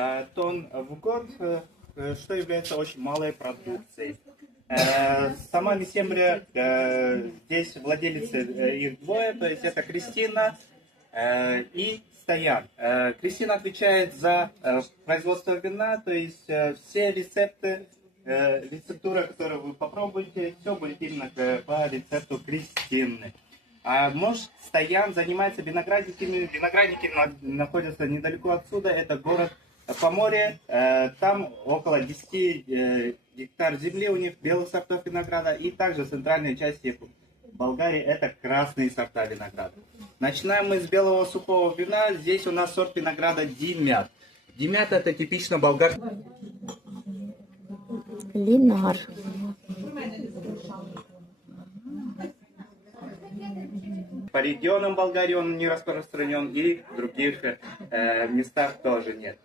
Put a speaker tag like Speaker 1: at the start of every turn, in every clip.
Speaker 1: э, тонн в год, э, э, что является очень малой продукцией. Сама Месембрия, э, здесь владелицы их двое, то есть это Кристина и Стоян. Кристина отвечает за производство вина, то есть все рецепты, рецептура, которую вы попробуете, все будет именно по рецепту Кристины. А муж Стоян занимается виноградниками. Виноградники на- находятся недалеко отсюда. Это город Поморье. Э, Там около 10 э, гектар земли у них белых сортов винограда. И также в центральной части Болгарии это красные сорта винограда. Начинаем мы с белого сухого вина. Здесь у нас сорт винограда Димят. Димят это типично болгарский.
Speaker 2: Лінар.
Speaker 1: По регионам Болгарии он не распространен и в других э, местах тоже нет.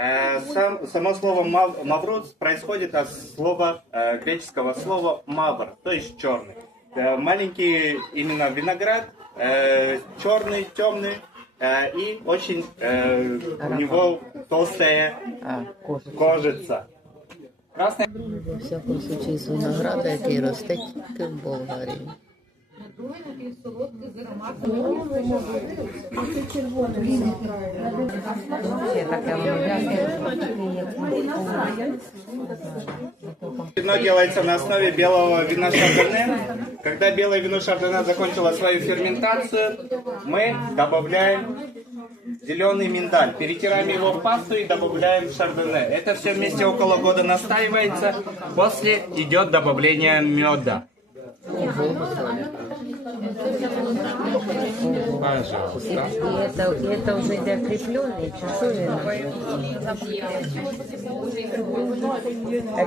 Speaker 1: Э, сам, само слово мав, маврут происходит от слова э, греческого слова мавр, то есть черный. Э, маленький именно виноград, э, черный, темный э, и очень э, у него толстая
Speaker 3: А, кожа.
Speaker 1: кожица. Красная
Speaker 3: Во всякому случаї з винограда, який росте тільки в Болгарії.
Speaker 1: Вино делается на основе белого вина шардоне. Когда белое вино шардоне закончило свою ферментацию, мы добавляем зеленый миндаль. Перетираем его в пасту и добавляем шардоне. Это все вместе около года настаивается. После идет добавление меда. Пожалуйста.
Speaker 3: І це, і це вже йде кріплений, чи що він?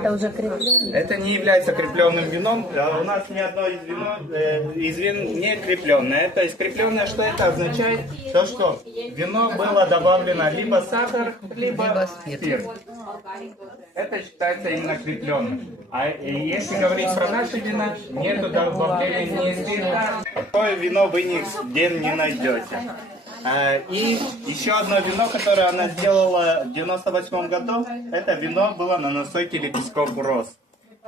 Speaker 3: Це вже кріплений?
Speaker 1: Это не является крепленным вином. А У нас ни одно из, вино, э, из вин не крепленное. То есть крепленное, что это означает? То, что вино было добавлено либо сахар, либо,
Speaker 3: Либо спирт.
Speaker 1: Это считается именно крепленным. А э, если говорить про наши вина, нету добавления ни спирта. Такое вино вы нигде не найдете. А, И еще одно вино, которое она сделала в 98 году, это вино было на насойке лепестков роз.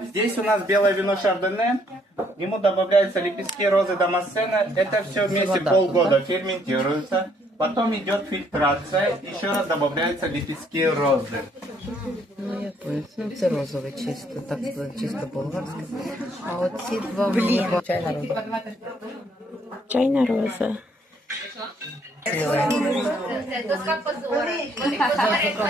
Speaker 1: Здесь у нас белое вино шардоне, к нему добавляются лепестки розы дамасцена, это все вместе полгода ферментируется, потом идет фильтрация, еще раз добавляются лепестки розы.
Speaker 3: Ну, я понял. Ну, це розове чисто, так чисто болгарське. А от ці два мені чайна роза.
Speaker 2: Чайна роза. Ito? Ito.